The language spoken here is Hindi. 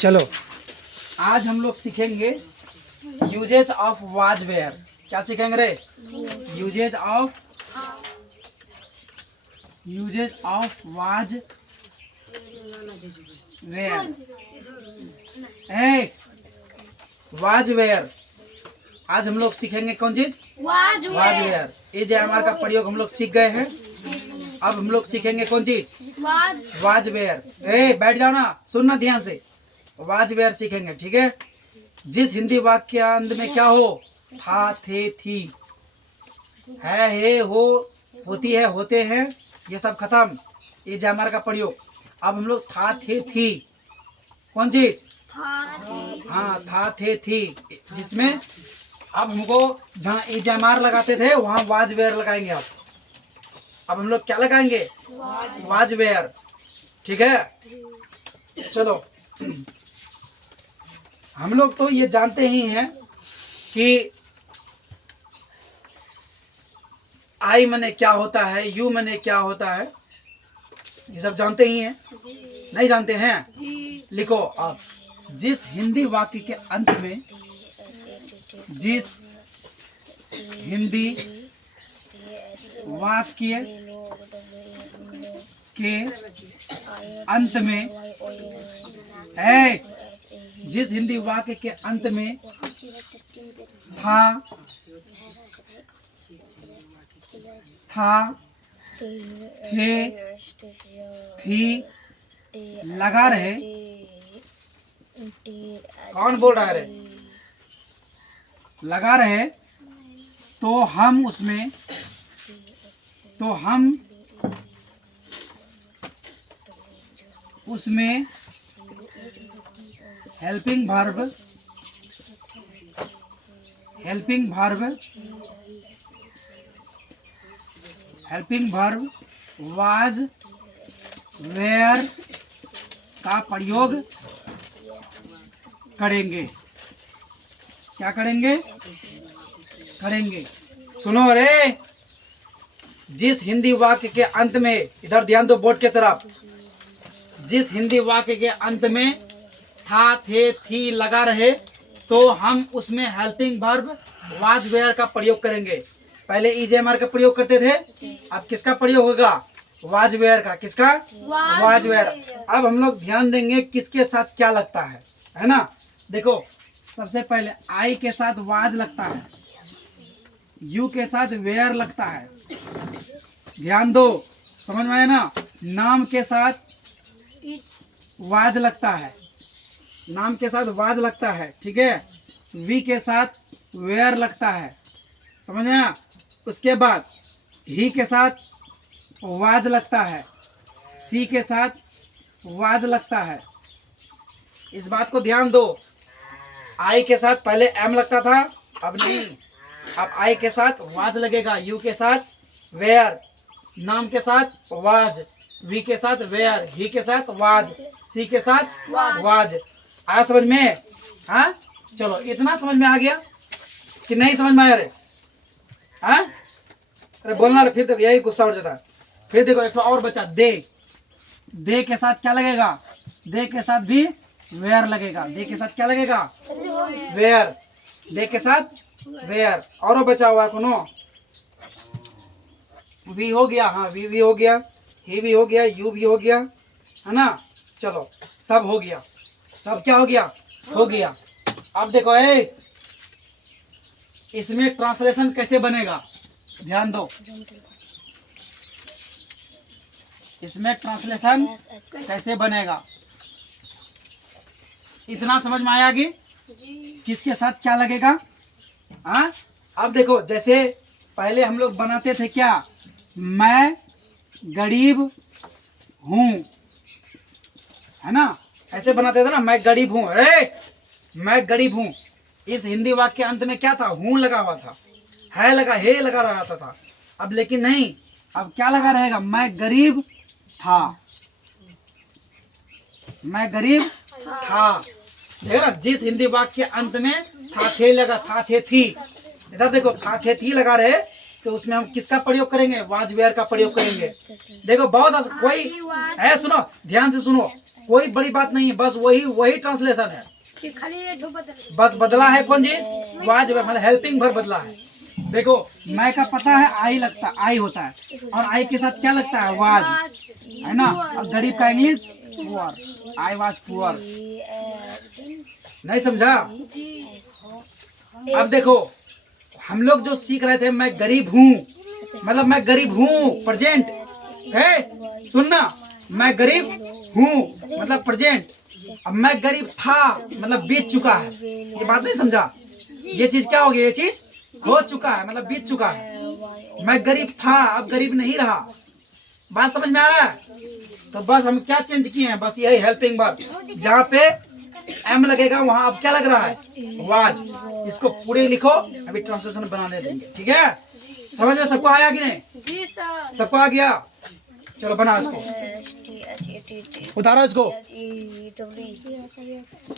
चलो आज हम लोग सीखेंगे यूजेज ऑफ वाज वेयर। क्या सीखेंगे रे? Usages of was where. Was where आज हम लोग सीखेंगे कौन चीज? Was where. ये जो हमारे का प्रयोग हम लोग सीख गए हैं। अब हम लोग सीखेंगे कौन चीज? Was where. बैठ जाओ ना, सुनना ध्यान से। वाज वेयर सीखेंगे, ठीक है। जिस हिंदी वाक्य के अंत में क्या हो? था, थे, थी, है, हे, हो, होती है, होते हैं, ये सब खत्म। ये जो हमारे का प्रयोग। अब हम लोग था, थे, थी, कौन चीज? हाँ, था, थे, थी, जिसमें अब हमको जहाँ ए जयमार लगाते थे वहाँ वाज वेयर लगाएंगे। अब हम लोग क्या लगाएंगे? वाज वेयर, ठीक है। चलो हम लोग तो ये जानते ही हैं कि आई मने क्या होता है, यू मने क्या होता है, ये सब जानते ही हैं। नहीं जानते हैं? लिखो आप। जिस हिंदी वाक्य के अंत में, जिस हिंदी वाक्य के अंत में है, जिस हिंदी वाक्य के अंत में था, थे, थी लगा रहे। कौन बोल रहा है रे? लगा रहे तो हम उसमें हेल्पिंग वर्ब वाज वेयर का प्रयोग करेंगे। क्या करेंगे? सुनो रे। जिस हिंदी वाक्य के अंत में, इधर ध्यान दो बोर्ड की तरफ, जिस हिंदी वाक्य के अंत में था, थे, थी लगा रहे तो हम उसमें हेल्पिंग वर्ब वाज वेयर का प्रयोग करेंगे। पहले ईजेएमआर का प्रयोग करते थे, अब किसका प्रयोग होगा? वाज वेयर का। किसका? Was where. अब हम लोग ध्यान देंगे किसके साथ क्या लगता है ना। देखो सबसे पहले आई के साथ वाज लगता है, यू के साथ वेयर लगता है। ध्यान दो, समझ में आया ना। नाम के साथ वाज लगता है, नाम के साथ वाज लगता है, ठीक है। वी के साथ वेयर लगता है, समझ में आया। उसके बाद ही के साथ वाज लगता है, सी के साथ वाज लगता है। इस बात को ध्यान दो। आई के साथ पहले एम लगता था, अब नहीं। अब आई के साथ वाज लगेगा, यू के साथ वेयर, नाम के साथ वाज, वी के साथ वेयर, ही के साथ वाज, सी के साथ वाज। आया समझ में? हाँ चलो, इतना समझ में आ गया कि नहीं समझ में आया रे? हाँ अरे बोलना रे, फिर देखो यही गुस्सा उठ जाता है। फिर देखो एक और बचा, दे के साथ क्या लगेगा? दे के साथ भी वेयर लगेगा। दे के साथ क्या लगेगा? वेयर। दे के साथ वेयर। और बचा हुआ है कोनो? वी हो गया, हाँ वी भी हो गया, ही भी हो गया, यू भी हो गया, है ना। चलो सब हो गया। सब क्या हो गया? हो गया। अब देखो इसमें ट्रांसलेशन कैसे बनेगा? ध्यान दो, इसमें ट्रांसलेशन कैसे बनेगा? इतना समझ में आया आगे? किसके साथ क्या लगेगा? हाँ अब देखो, जैसे पहले हम लोग बनाते थे क्या? मैं गरीब हूँ, है ना। ऐसे बनाते थे ना, मैं गरीब हूँ। अरे मैं गरीब हूँ, इस हिंदी वाक्य के अंत में क्या था? हूँ लगा हुआ था, है लगा, हे लगा रहा था। अब लेकिन नहीं, अब क्या लगा रहेगा? मैं गरीब था, मैं गरीब था। देखो ना, जिस हिंदी वाक्य के अंत में था, थे लगा, था, थे, थी। इधर देखो, था, थे, थी लगा रहे तो उसमें हम किसका प्रयोग करेंगे? वाज वेयर का प्रयोग करेंगे। देखो बहुत कोई है, सुनो ध्यान से सुनो। कोई बड़ी बात नहीं है, बस वही ट्रांसलेशन है, कि खाली ये दो बदल बस बदला है कौन चीज, वाज मतलब हेल्पिंग वर्ब बदला है। देखो मैं का पता है आई लगता, आई होता है, और आई के साथ क्या लगता है, वाज, है ना। और गरीब का English poor, I was poor. नहीं समझा? जी अब देखो हम लोग जो सीख रहे थे, मैं गरीब हूँ, मतलब मैं गरीब हूँ प्रेजेंट है, सुनना, मैं गरीब हूँ मतलब प्रेजेंट। अब मैं गरीब था मतलब बीत चुका है, ये बात नहीं समझा? ये चीज क्या हो गया, ये चीज हो चुका है मतलब बीत चुका है। मैं गरीब था, अब गरीब नहीं रहा। बात समझ में आ रहा है? तो बस हम क्या चेंज किए हैं, बस यही हेल्पिंग वर्ब, जहाँ पे एम लगेगा वहां अब क्या लग रहा है, वाज। इसको पूरे लिखो, अभी ट्रांसलेशन बनाने देंगे, ठीक है? समझ में सबको आया कि नहीं? जी सर। सबको आ गया? चलो बनाओ इसको, उतारो इसको।